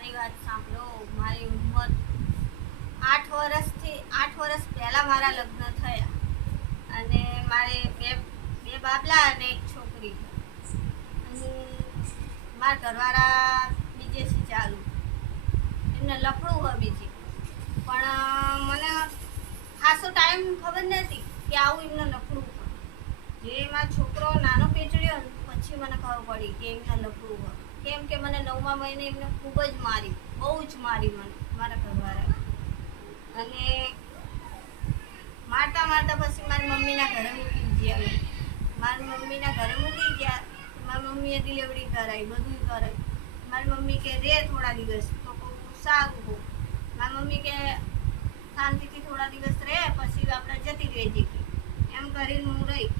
મારી વાત સાંભળો. મારી ઉંમર 8 વર્ષ પહેલાં મારા લગ્ન થયા અને મારે બે બે બાબલા અને એક છોકરી. અને મારા ઘરવાળા બીજેથી ચાલુ એમને લફડું હોય બીજી, પણ મને ખાસો ટાઈમ ખબર નથી કે આવું એમને લફડું હોય. જે મારો છોકરો નાનો પેચડ્યો ને પછી મને ખબર પડી કે એમને લફડું હોય. કેમ કે મને 9મા મહિને એમને ખૂબ જ મારી, બહુ જ મારી મને મારા ઘરવાળા. અને મારતા મારતા પછી મારી મમ્મીના ઘરે મૂકી ગયા. મારી મમ્મીના ઘરે મૂકી ગયા. મારી મમ્મીએ ડિલિવરી કરાવી, બધું કરાવી. મારી મમ્મી કે રે થોડા દિવસ, તો કહું સારું હો. મારી મમ્મી કે શાંતિથી થોડા દિવસ રહે પછી આપણે જતી રહેજે. એમ કરીને હું રહી.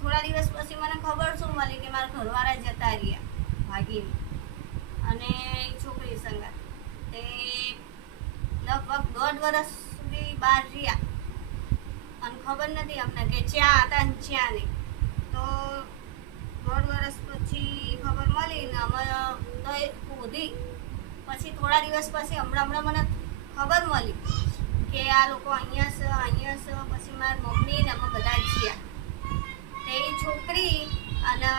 થોડા દિવસ પછી મને ખબર શું મળી કે મારા ઘરવાળા જતા રહ્યા ભાગીને, અને છોકરી સંગાત તે લગભગ 1.5 વર્ષ સુધી બહાર રહ્યા અને ખબર નથી અમને કે ચ્યાં હતા ને ચ્યાં નહીં. તો 1.5 વર્ષ પછી ખબર મળી ને અમે તો શોધી. પછી થોડા દિવસ પછી હમણાં મને ખબર મળી કે આ લોકો અહીંયા છે. પછી મારી મમ્મી ને અમે બધા છીએ. તે છોકરી અને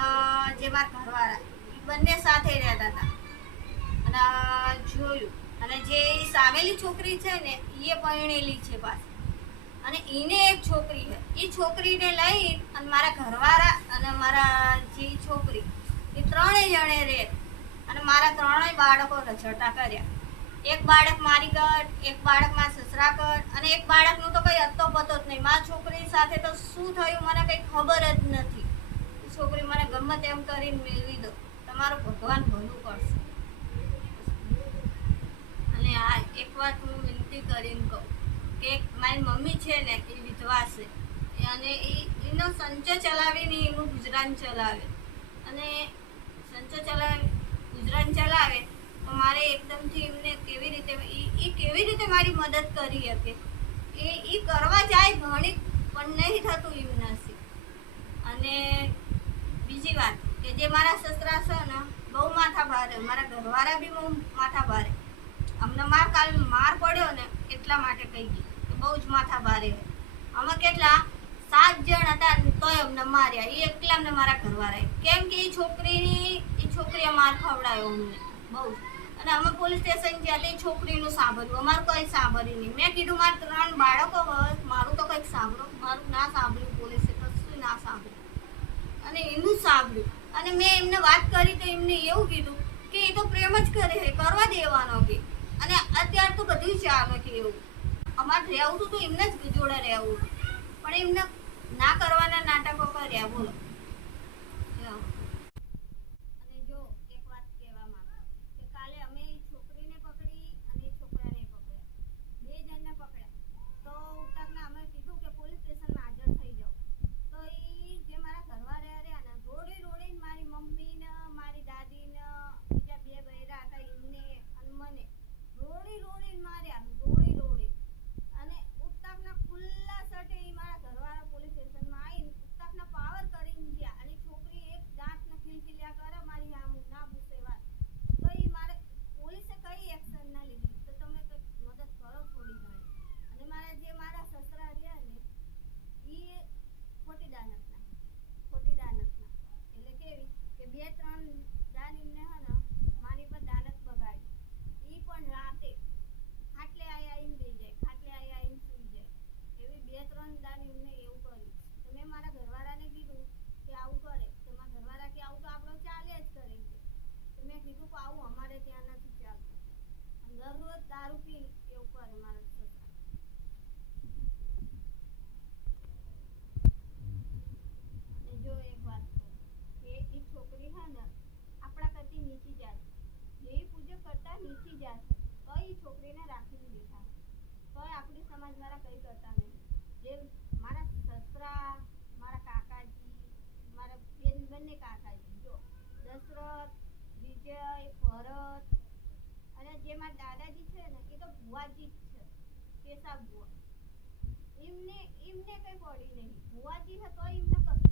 જે મારા ઘરવાળા એ બંને સાથે રહેતા હતા. અને જોયું, અને જે સામેલી છોકરી છે ને એ પરણેલી છે પાછી, અને એને એક છોકરી છે. એ છોકરીને લઈ અને મારા ઘરવાળા અને મારા જે છોકરી એ ત્રણેય જણે રહે. અને મારા ત્રણેય બાળકો રચડતા કર્યા. એક બાળક મારી ઘર, એક બાળક મારા સસરા ઘર, અને એક બાળકનું તો કંઈ અત્તો પતો જ નહીં. મારા છોકરી સાથે તો શું થયું મને કંઈ ખબર જ નથી. એ છોકરી મને ગમે તેમ કરીને મેળવી દો, તમારું ભગવાન ભલું કરશે. અને આ એક વાત હું વિનંતી કરીને કહું કે મારી મમ્મી છે ને એ વિધવા છે, અને એનો સંચો ચલાવીને એનું ગુજરાન ચલાવે. અને સંચો ચલાવે, ગુજરાન ચલાવે, તો મારે એકદમથી એમને કેવી રીતે મારી મદદ કરી શકે એ કરવા જાય ઘણી, પણ નહીં થતું એમનાથી. અને બીજી વાત કે જે મારા સસરા છે ને બહુ માથા ભારે, મારા ઘરવાળા બી બહુ માથા ભારે. અમને માર પડ્યો ને એટલા માટે કહી ગઈ કે બહુ જ માથા ભારે. અમે કેટલા 7 જણ હતા તોય અમને માર્યા. એ એકલા અમને મારા ઘરવાળાએ, કેમ કે એ છોકરીએ માર ખવડાયો અમને બહુ. અને અમે પોલીસ સ્ટેશન ગયા તે છોકરીનું સાંભળ્યું, અમારું કંઈ સાંભળ્યું નહીં. મેં કીધું મારા 3 બાળકો હોય, મારું તો કંઈક સાંભળો. મારું ના સાંભળ્યું, પોલીસે કશું ના સાંભળ્યું અને એનું સાંભળ્યું. અને મેં એમને વાત કરી તો એમને એવું કીધું કે એ તો પ્રેમ જ કરે છે, કરવા દેવાનો કે. અને અત્યારે તો બધું ચાલે કે એવું. અમારે રહેવું હતું તો એમને જ જોડે રહેવું હતું, પણ એમને ના કરવાના નાટકો કર્યા, બોલો. અને જો એક વાત કહેવા માંગુ કે કાલે અમે એ છોકરીને પકડી અને એ છોકરાને પકડ્યા, 2 જણને પકડ્યા. તો ઉતારના અમે કીધું કે પોલીસ સ્ટેશનમાં હાજર થઈ જાઓ. તો એ જે મારા ઘરવાળા રહ્યા ને રોડીને મારી મમ્મીને, મારી દાદીને, બીજા 2 બૈરા હતા એમને અને મને રોડીને માર્યા, રોડી. અને ઉત્તાપના ખુલ્લા સટે એ મારા ઘરવાળા પોલીસ સ્ટેશનમાં આવીને ઉત્તાપના પાવર કરીને ગયા. અને છોકરી એક દાંતને ખીલખીલ્યા કરે મારી આમ ના પૂછે વાત. તો એ મારે પોલીસે કઈ એક્શન ના લીધી, તો તમે કંઈક મદદ કરો થોડી ઘણી. અને મારા સસરા રહ્યા ને એ ખોટી દાનતના, એટલે કેવી કે 2-3 જાન એમને હે ને મારી પર દાનત બગાડી. એ પણ રાતે ખાટલે આવીને બેસી જાય, ખાટલે આવીને સૂઈ જાય. એવી 2-3 દાન એમને એવું કર્યું. તો મેં મારા ઘરવાળાને કીધું કે આવું કરે, તો મારા ઘરવાળા કે આવું તો આપણો ચાલે જ કરે છે. તો મેં કીધું કે આવું અમારે ત્યાં નથી ચાલતું. અને દરરોજ દારૂ પીને એવું કરે મારા સસરા. અને જો એક વાત કહું કે એ છોકરી છે ને આપણા કરતી નીચી જાત, દેવી પૂજક કરતા નીચી જાત, તો એ છોકરીને રાખીને બેઠા. તોય આપણી સમાજવાળા કંઈ કરતા નહીં. જે મારા સસરા, મારા કાકાજી, મારા બંને કાકાજી, જો દશરથ, વિજય, ભરત, અને જે મારા દાદાજી છે ને એ તો ભુવાજી જ છે, કેશવ ભુવા. એમને કંઈ પડી નહીં. ભુવાજી છે તો એમને કશું